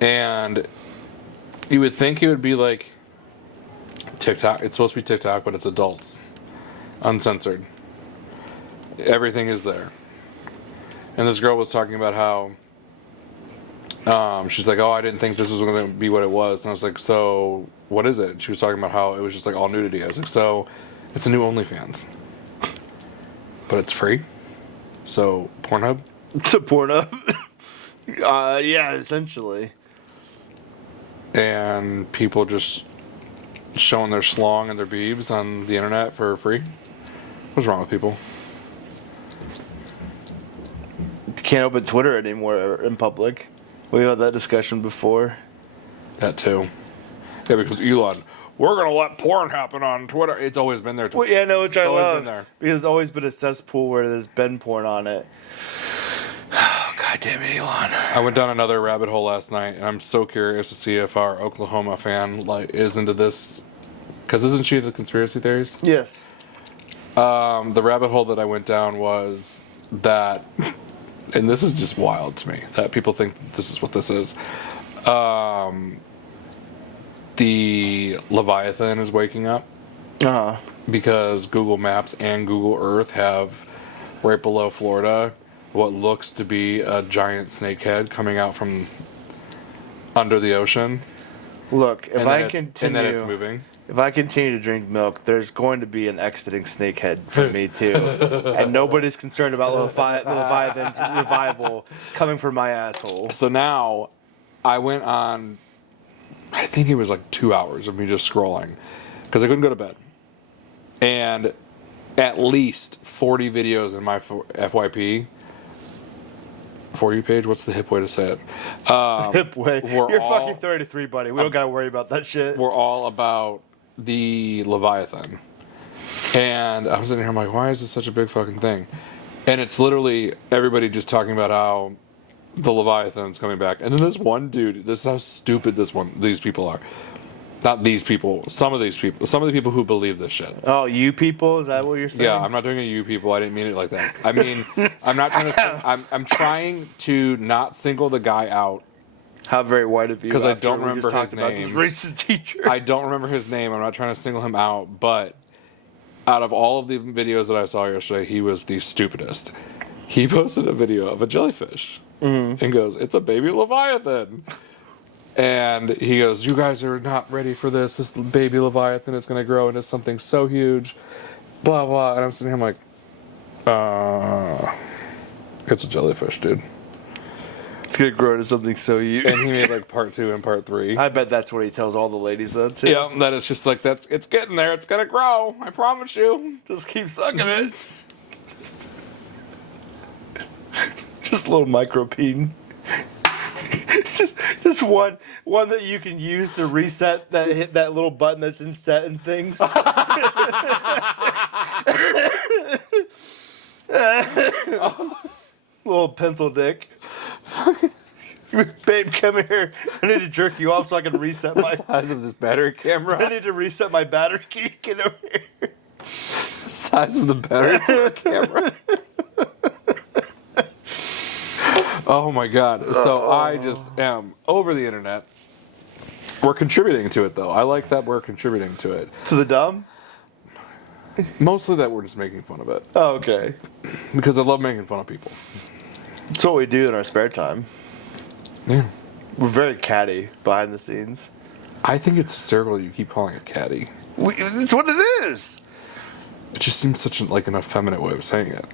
And you would think it would be like TikTok. It's supposed to be TikTok, but it's adults. Uncensored. Everything is there. And this girl was talking about how she's like, oh, I didn't think this was going to be what it was. And I was like, so what is it? She was talking about how it was just like all nudity. I was like, so it's a new OnlyFans. But it's free. So Pornhub? It's a porno. Yeah, essentially. And people just showing their schlong and their beebs on the internet for free? What's wrong with people? Can't open Twitter anymore in public. We had that discussion before. That too. Yeah, because Elon, we're going to let porn happen on Twitter. It's always been there. Well, yeah, no, which I always love. been there. Because it's always been a cesspool where there's been porn on it. Oh, God damn it, Elon. I went down another rabbit hole last night, and I'm so curious to see if our Oklahoma fan is into this. Because isn't she into conspiracy theories? Yes. The rabbit hole that I went down was that, and this is just wild to me, that people think that this is what this is. The Leviathan is waking up Uh-huh. because Google Maps and Google Earth have, right below Florida, what looks to be a giant snake head coming out from under the ocean. Look, if And I then continue... and then it's moving. If I continue to drink milk, there's going to be an exiting snakehead for me too, and nobody's concerned about Leviathan's revival coming from my asshole. So now, I went on, I think it was like 2 hours of me just scrolling, because I couldn't go to bed, and at least 40 videos in my FYP, For You page. What's the hip way to say it? Hip way. We're You're all- fucking 33, buddy. We don't gotta worry about that shit. We're all about the Leviathan. And I'm sitting here, I'm like, why is this such a big fucking thing? And it's literally everybody just talking about how the Leviathan's coming back. And then this one dude, this is how stupid these people are. Not these people, some of the people who believe this shit. Oh, you people? Is that what you're saying? Yeah, I'm not doing a you people. I didn't mean it like that. I mean, I'm not trying to. I'm trying to not single the guy out. How very white of you. 'Cause I after don't we just remember his talked about name. this racist teacher. I don't remember his name. I'm not trying to single him out, but out of all of the videos that I saw yesterday, he was the stupidest. He posted a video of a jellyfish and goes, "It's a baby Leviathan." And he goes, "You guys are not ready for this. This baby Leviathan is going to grow into something so huge." Blah, blah. And I'm sitting here, I'm like, it's a jellyfish, dude. It's gonna grow into something so huge. And he made like part 2 and part 3. I bet that's what he tells all the ladies though too. Yeah, that it's just like, it's getting there. It's going to grow. I promise you. Just keep sucking it. Just a little micro peen. just one that you can use to reset that hit that little button that's in set and things. Little pencil dick. Babe, come here. I need to jerk you off so I can reset my. Size of this battery camera. I need to reset my battery key. Get over here. Size of the battery for a camera. Oh my god. So I just am over the internet. We're contributing to it though. I like that we're contributing to it. To the dumb? Mostly that we're just making fun of it. Oh, okay. Because I love making fun of people. It's what we do in our spare time. Yeah. We're very catty behind the scenes. I think it's hysterical that you keep calling it catty. It's what it is. It just seems such an effeminate way of saying it.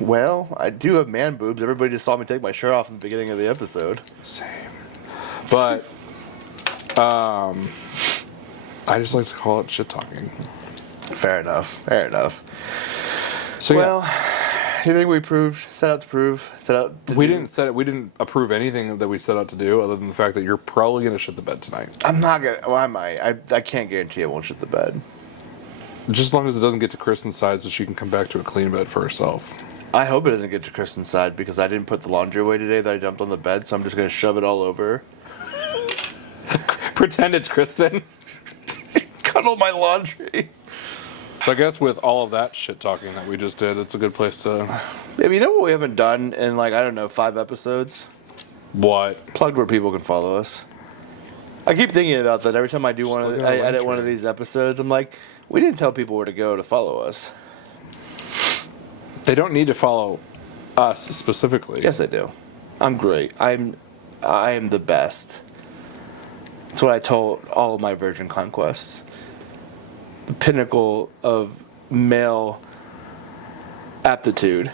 Well, I do have man boobs. Everybody just saw me take my shirt off in the beginning of the episode. Same. But, I just like to call it shit talking. Fair enough. Fair enough. So well, you think we set out to prove? we didn't approve anything that we set out to do, other than the fact that you're probably gonna shit the bed tonight. I'm not gonna. Well, I might. I can't guarantee I won't shit the bed. Just as long as it doesn't get to Kristen's side, so she can come back to a clean bed for herself. I hope it doesn't get to Kristen's side because I didn't put the laundry away today that I dumped on the bed, so I'm just gonna shove it all over. Pretend it's Kristen. Cuddle my laundry. So I guess with all of that shit talking that we just did, it's a good place to. Maybe you know what we haven't done in 5 episodes? What? Plugged where people can follow us. I keep thinking about that every time I do I edit one of these episodes. I'm like, we didn't tell people where to go to follow us. They don't need to follow us specifically. Yes, they do. I'm great. I am the best. That's what I told all of my virgin conquests. The pinnacle of male aptitude.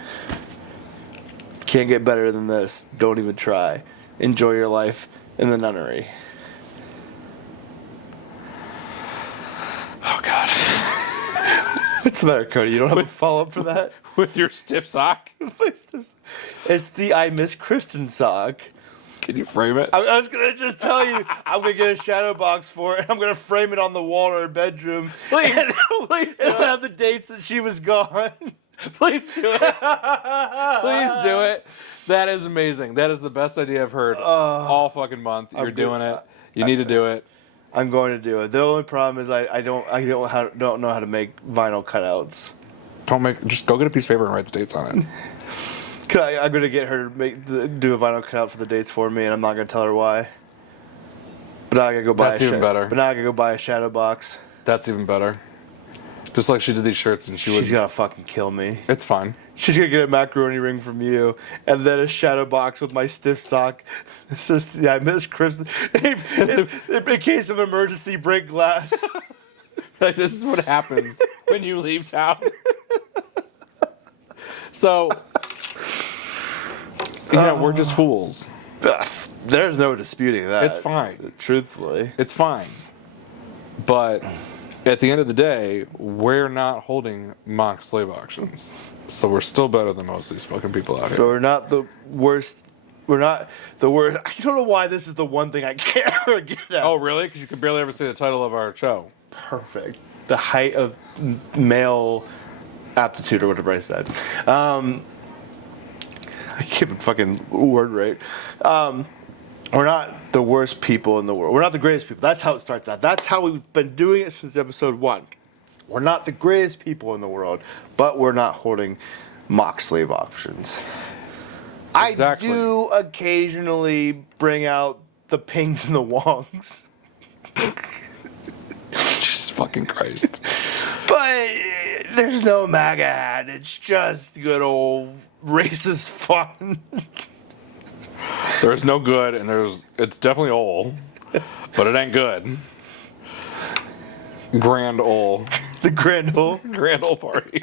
Can't get better than this. Don't even try. Enjoy your life in the nunnery. Oh God. What's the matter, Cody? You don't have a follow-up for that? With your stiff sock? It's the I Miss Kristen sock. Can you frame it? I was going to just tell you, I'm going to get a shadow box for it. I'm going to frame it on the wall in our bedroom. Please, Please do it. Have the dates that she was gone. Please do it. Please do it. That is amazing. That is the best idea I've heard all fucking month. You're doing it. You need to do it. I'm going to do it. The only problem is I don't know how to make vinyl cutouts. Just go get a piece of paper and write the dates on it. I'm going to get her to do a vinyl cutout for the dates for me, and I'm not going to tell her why. But now I got to go buy That's even better. But now I got to go buy a shadow box. That's even better. Just like she did these shirts, and she's gonna fucking kill me. It's fine. She's gonna get a macaroni ring from you, and then a shadow box with my stiff sock. It's just, I miss Kristen. In case of emergency, break glass. Like, this is what happens when you leave town. So, we're just fools. There's no disputing that. It's fine. Truthfully. It's fine. But at the end of the day, we're not holding mock slave auctions. So we're still better than most of these fucking people out here. So we're not the worst. We're not the worst. I don't know why this is the one thing I can't ever get at. Oh, really? Because you can barely ever say the title of our show. Perfect. The height of male aptitude, or whatever I said. I can't even fucking word right. We're not the worst people in the world. We're not the greatest people. That's how it starts out. That's how we've been doing it since episode 1. We're not the greatest people in the world, but we're not holding mock slave auctions. Exactly. I do occasionally bring out the pings and the wongs. Jesus fucking Christ. But there's no MAGA hat. It's just good old racist fun. There's no good, and it's definitely old, but it ain't good. Grand ol'. The grand old. Grand ol' party.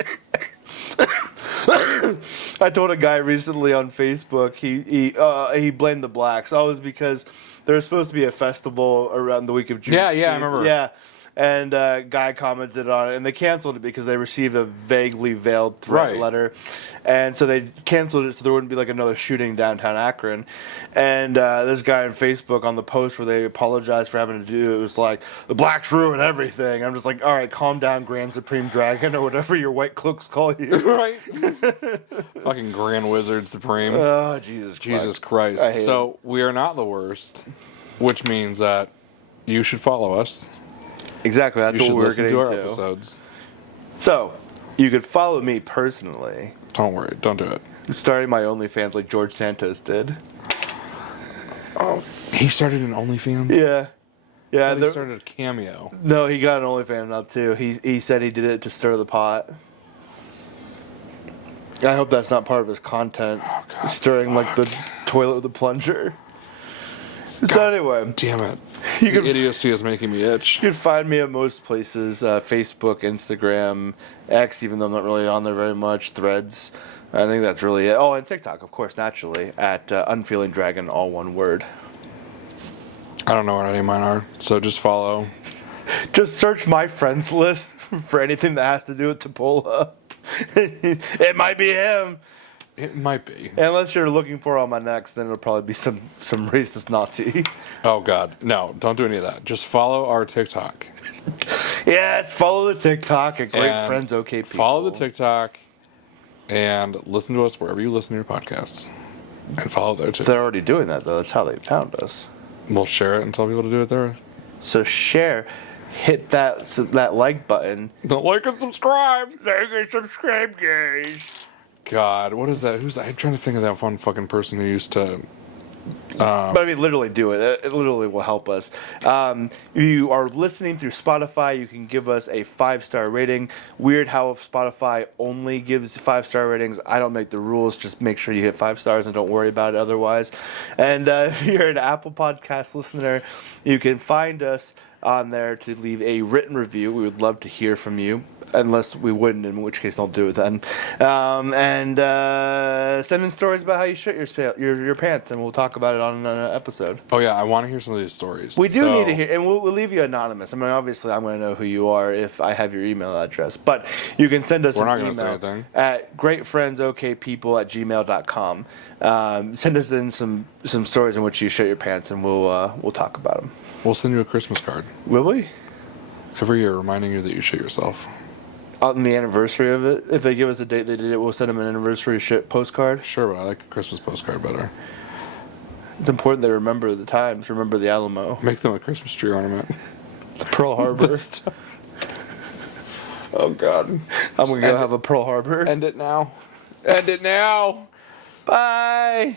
I told a guy recently on Facebook, he blamed the blacks. Oh, it was because there was supposed to be a festival around the week of June. Yeah, I remember. Yeah. And a guy commented on it, and they canceled it because they received a vaguely veiled threat letter. And so they canceled it so there wouldn't be like another shooting downtown Akron. And this guy on Facebook on the post where they apologized for having to do it was like, the blacks ruin everything. I'm just like, all right, calm down, Grand Supreme Dragon, or whatever your white cloaks call you. Right? Fucking Grand Wizard Supreme. Oh, Jesus Christ. So we are not the worst, which means that you should follow us. Exactly, that's you what should we're listen getting to our to. episodes. So, you could follow me personally, Don't worry. Don't do it. starting my OnlyFans like George Santos did. He started an OnlyFans? Yeah. Yeah, He started a Cameo. no, he got an OnlyFans up too. He said he did it to stir the pot. I hope that's not part of his content. Stirring like the toilet with a plunger. So anyway, Damn it. You The can- idiocy is making me itch. you can find me at most places: Facebook, Instagram, X. Even though I'm not really on there very much. Threads. I think that's really it. Oh, and TikTok, of course, naturally at Unfeeling Dragon, all one word. I don't know what any of mine are, so just follow. Just search my friends list for anything that has to do with Tupola. It might be him. It might be. Unless you're looking for on my next, then it'll probably be some racist Nazi. Oh, God. No, don't do any of that. Just follow our TikTok. Yes, follow the TikTok at Great And Friends OK People. Follow the TikTok and listen to us wherever you listen to your podcasts. And follow there, too. They're already doing that, though. That's how they found us. We'll share it and tell people to do it there. So share, hit that like button. Don't like and subscribe. Like and subscribe, guys. God, what is that? I'm trying to think of that one fucking person who used to... But I mean, literally do it. It literally will help us. If you are listening through Spotify, you can give us a 5-star rating. Weird how Spotify only gives 5-star ratings. I don't make the rules. Just make sure you hit 5 stars and don't worry about it otherwise. And if you're an Apple Podcast listener, you can find us on there to leave a written review. We would love to hear from you. Unless we wouldn't, in which case don't do it then. And send in stories about how you shit your pants, and we'll talk about it on an episode. Oh, yeah, I want to hear some of these stories. We do need to hear, and we'll leave you anonymous. I mean, obviously, I'm going to know who you are if I have your email address. But you can send us We're not an gonna say email anything. at greatfriendsokpeople@gmail.com. Send us in some stories in which you shit your pants, and we'll talk about them. We'll send you a Christmas card Will we? every year reminding you that you shit yourself. On the anniversary of it, if they give us a date they did it, we'll send them an anniversary shit postcard. Sure, but I like a Christmas postcard better. It's important they remember the times, remember the Alamo. Make them a Christmas tree ornament. Pearl Harbor. Oh, God. I'm going to go have a Pearl Harbor. End it now. End it now. Bye.